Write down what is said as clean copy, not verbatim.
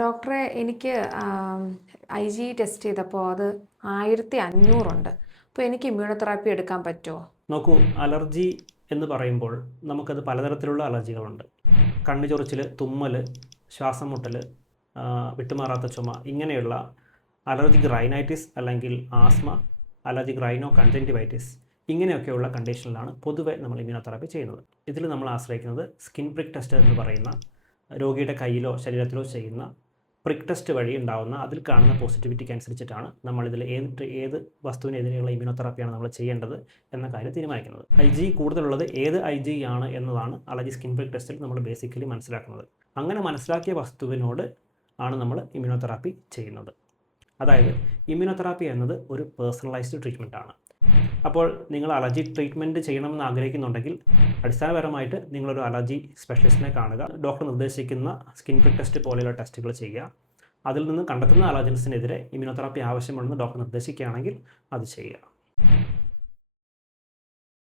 ഡോക്ടറെ എനിക്ക് IgE test ചെയ്തപ്പോൾ അത് 1500 ഉണ്ട്. അപ്പോൾ എനിക്ക് ഇമ്മ്യൂണോതെറാപ്പി എടുക്കാൻ പറ്റുമോ? നോക്കൂ, അലർജി എന്ന് പറയുമ്പോൾ നമുക്കത് പലതരത്തിലുള്ള അലർജികളുണ്ട്. കണ്ണ് ചൊറിച്ചിൽ, തുമ്മൽ, ശ്വാസം മുട്ടൽ, വിട്ടുമാറാത്ത ചുമ, ഇങ്ങനെയുള്ള അലർജിക് റൈനൈറ്റിസ് അല്ലെങ്കിൽ ആസ്മ, അലർജിക് റൈനോ കൺജങ്ക്റ്റിവൈറ്റിസ്, ഇങ്ങനെയൊക്കെയുള്ള കണ്ടീഷനിലാണ് പൊതുവെ നമ്മൾ ഇമ്മ്യൂണോതെറാപ്പി ചെയ്യുന്നത്. ഇതിൽ നമ്മൾ ആശ്രയിക്കുന്നത് സ്കിൻ പ്രിക്ക് ടെസ്റ്റ് എന്ന് പറയുന്ന രോഗിയുടെ കയ്യിലോ ശരീരത്തിലോ ചെയ്യുന്ന പ്രിക്ക് ടെസ്റ്റ് വഴി ഉണ്ടാകുന്ന അതിൽ കാണുന്ന പോസിറ്റിവിറ്റിക്ക് അനുസരിച്ചിട്ടാണ് നമ്മളിതിൽ ഏത് വസ്തുവിനെതിരെയുള്ള ഇമ്മ്യൂണോതെറാപ്പിയാണ് നമ്മൾ ചെയ്യേണ്ടത് എന്ന കാര്യം തീരുമാനിക്കുന്നത്. IgE കൂടുതലുള്ളത് ഏത് IgE ആണ് എന്നതാണ് അലർജി സ്കിൻ പ്രിക്ക് ടെസ്റ്റിൽ നമ്മൾ ബേസിക്കലി മനസ്സിലാക്കുന്നത്. അങ്ങനെ മനസ്സിലാക്കിയ വസ്തുവിനോട് ആണ് നമ്മൾ ഇമ്മ്യൂണോതെറാപ്പി ചെയ്യുന്നത്. അതായത് ഇമ്മ്യൂണോതെറാപ്പി എന്നത് ഒരു പേഴ്സണലൈസ്ഡ് ട്രീറ്റ്മെൻറ്റ് ആണ്. അപ്പോൾ നിങ്ങൾ അലർജി ട്രീറ്റ്മെൻറ്റ് ചെയ്യണമെന്ന് ആഗ്രഹിക്കുന്നുണ്ടെങ്കിൽ അടിസ്ഥാനപരമായിട്ട് നിങ്ങളൊരു അലർജി സ്പെഷ്യലിസ്റ്റിനെ കാണുക, ഡോക്ടർ നിർദ്ദേശിക്കുന്ന സ്കിൻ പ്രിക്ക് ടെസ്റ്റ് പോലെയുള്ള ടെസ്റ്റുകൾ ചെയ്യുക, അതിൽ നിന്ന് കണ്ടെത്തുന്ന അലർജൻസിനെതിരെ ഇമ്മ്യൂണോതെറാപ്പി ആവശ്യമുണ്ടെന്ന് ഡോക്ടർ നിർദ്ദേശിക്കുകയാണെങ്കിൽ അത് ചെയ്യുക.